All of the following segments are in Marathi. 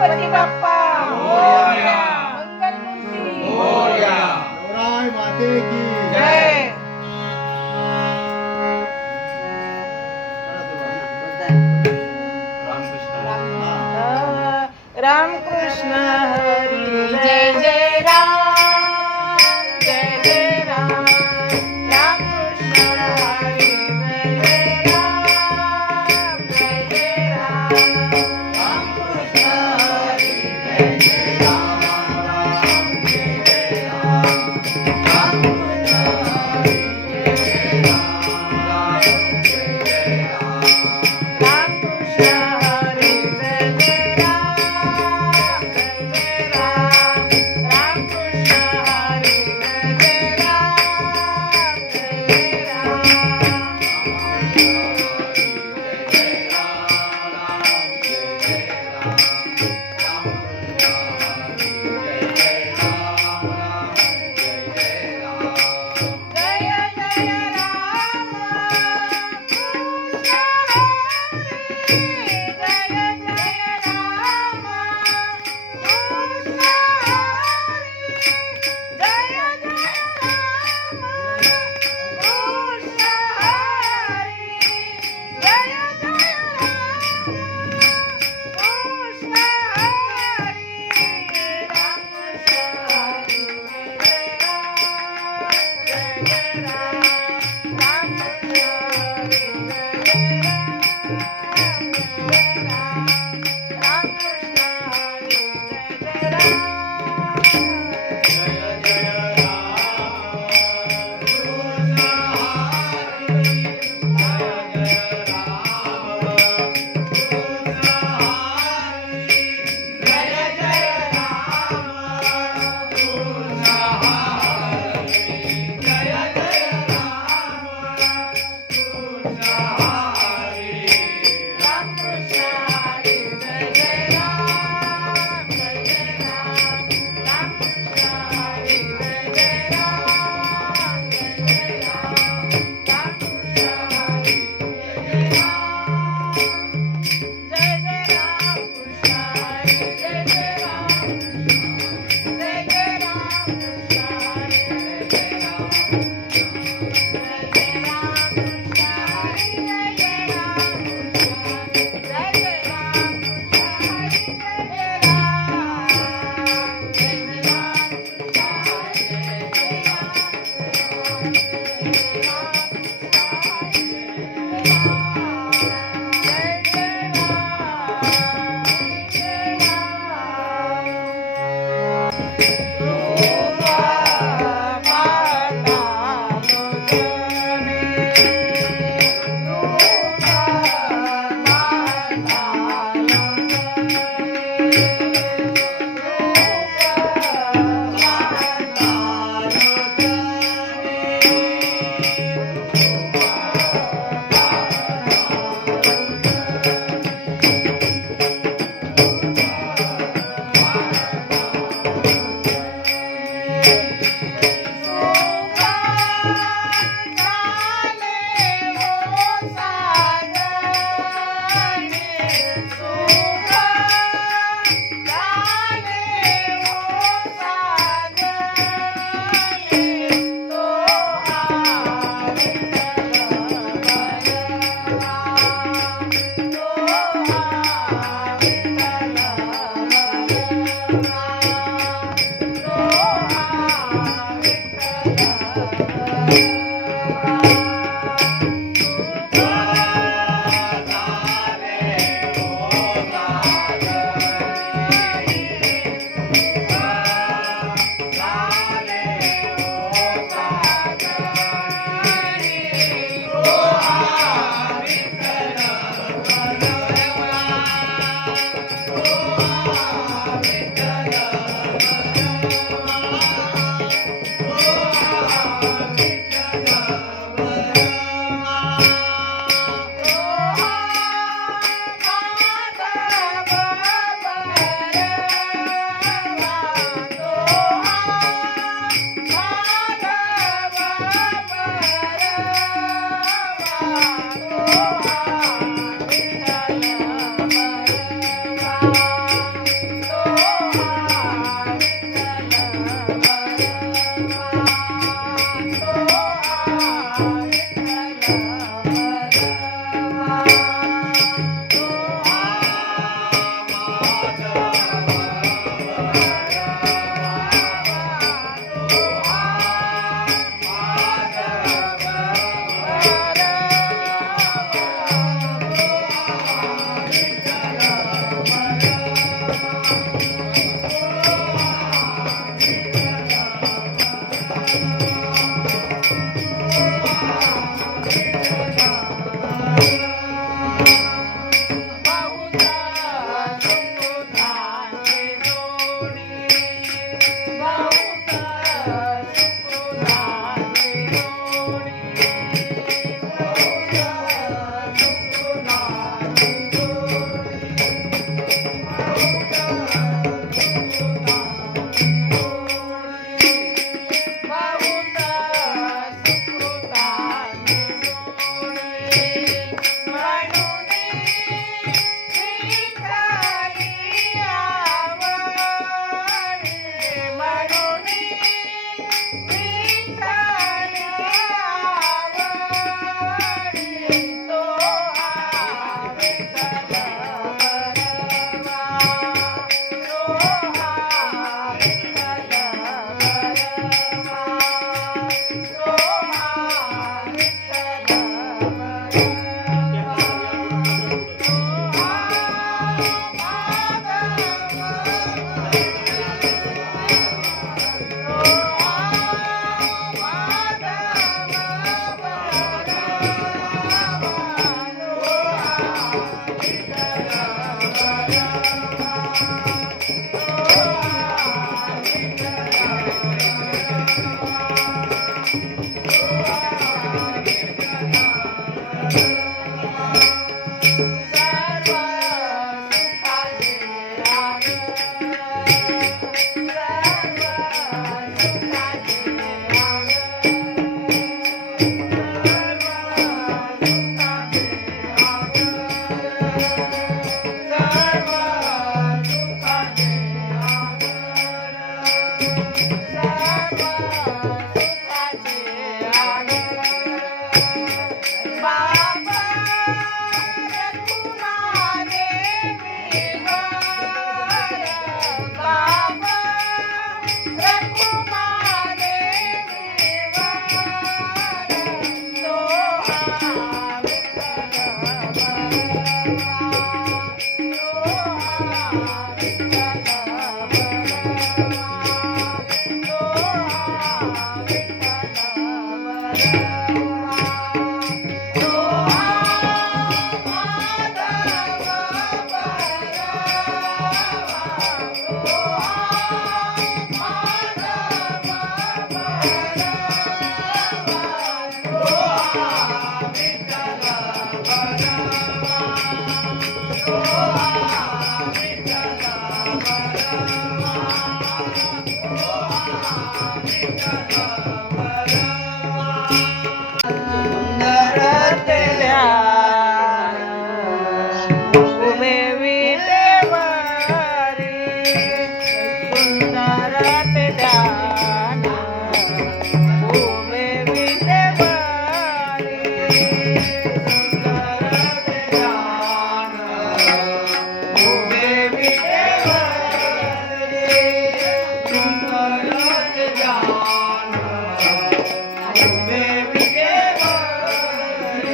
Pagkakalat.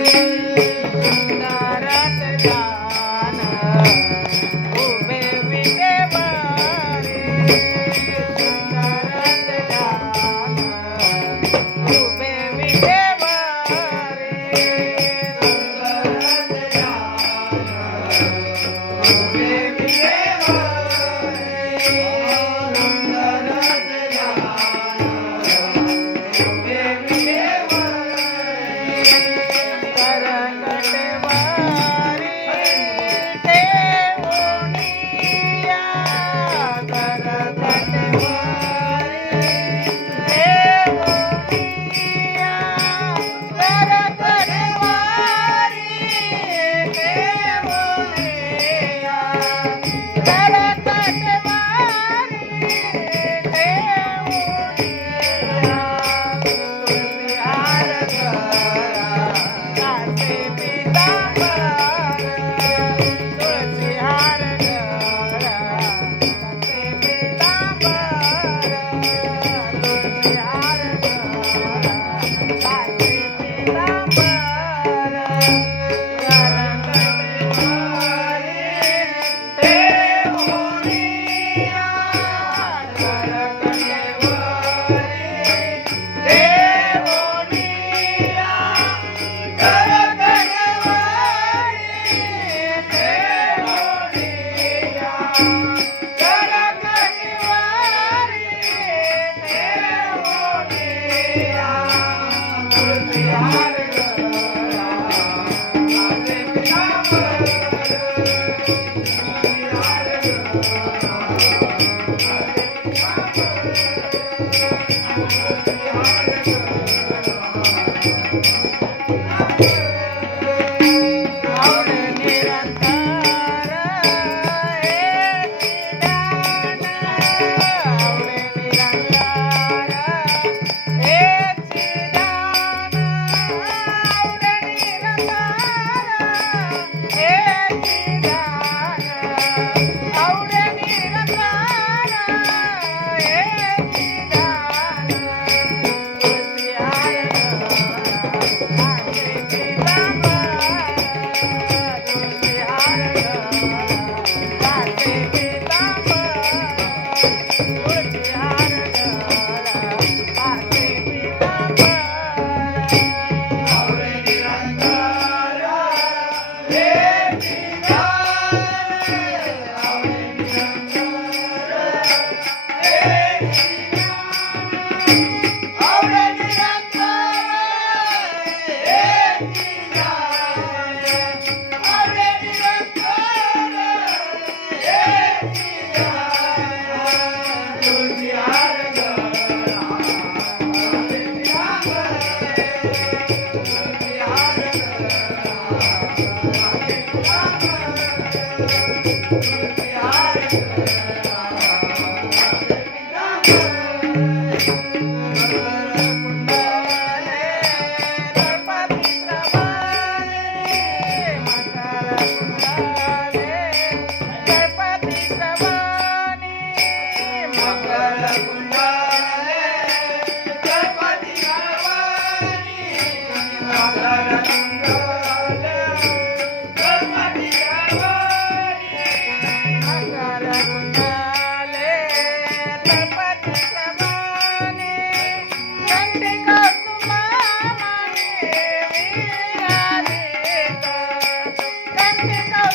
विटेवरी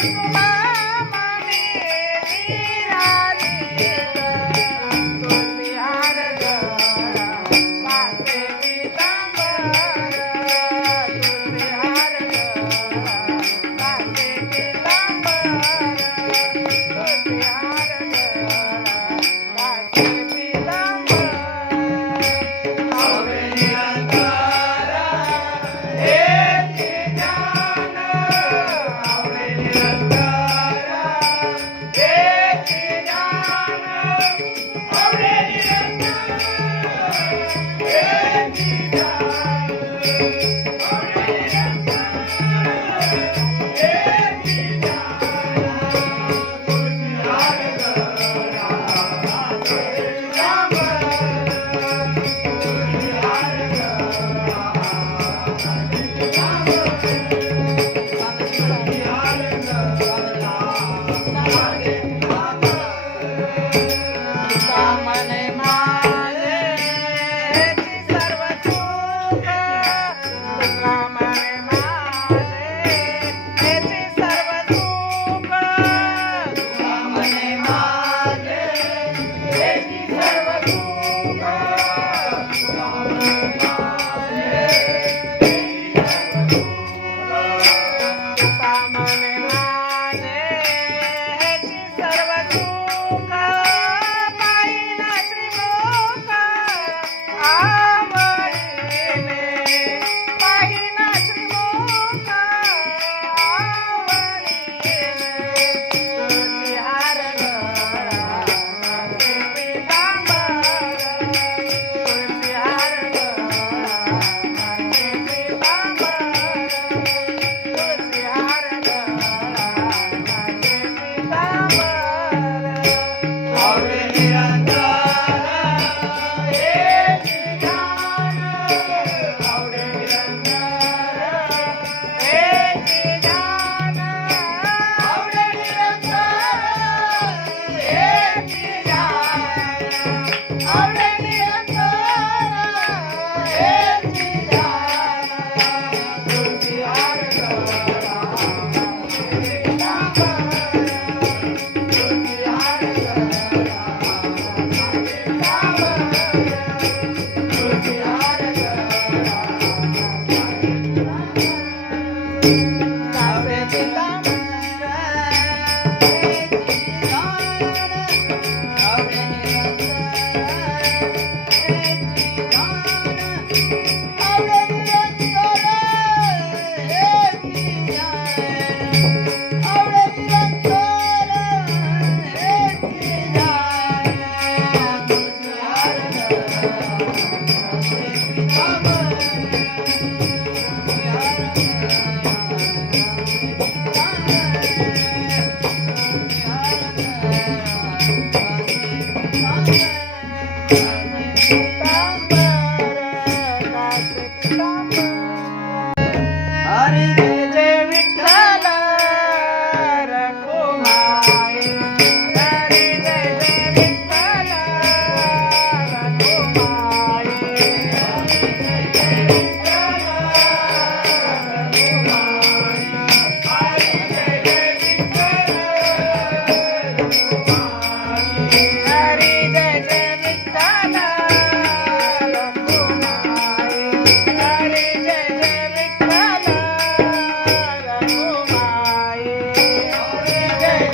了。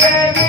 தேவி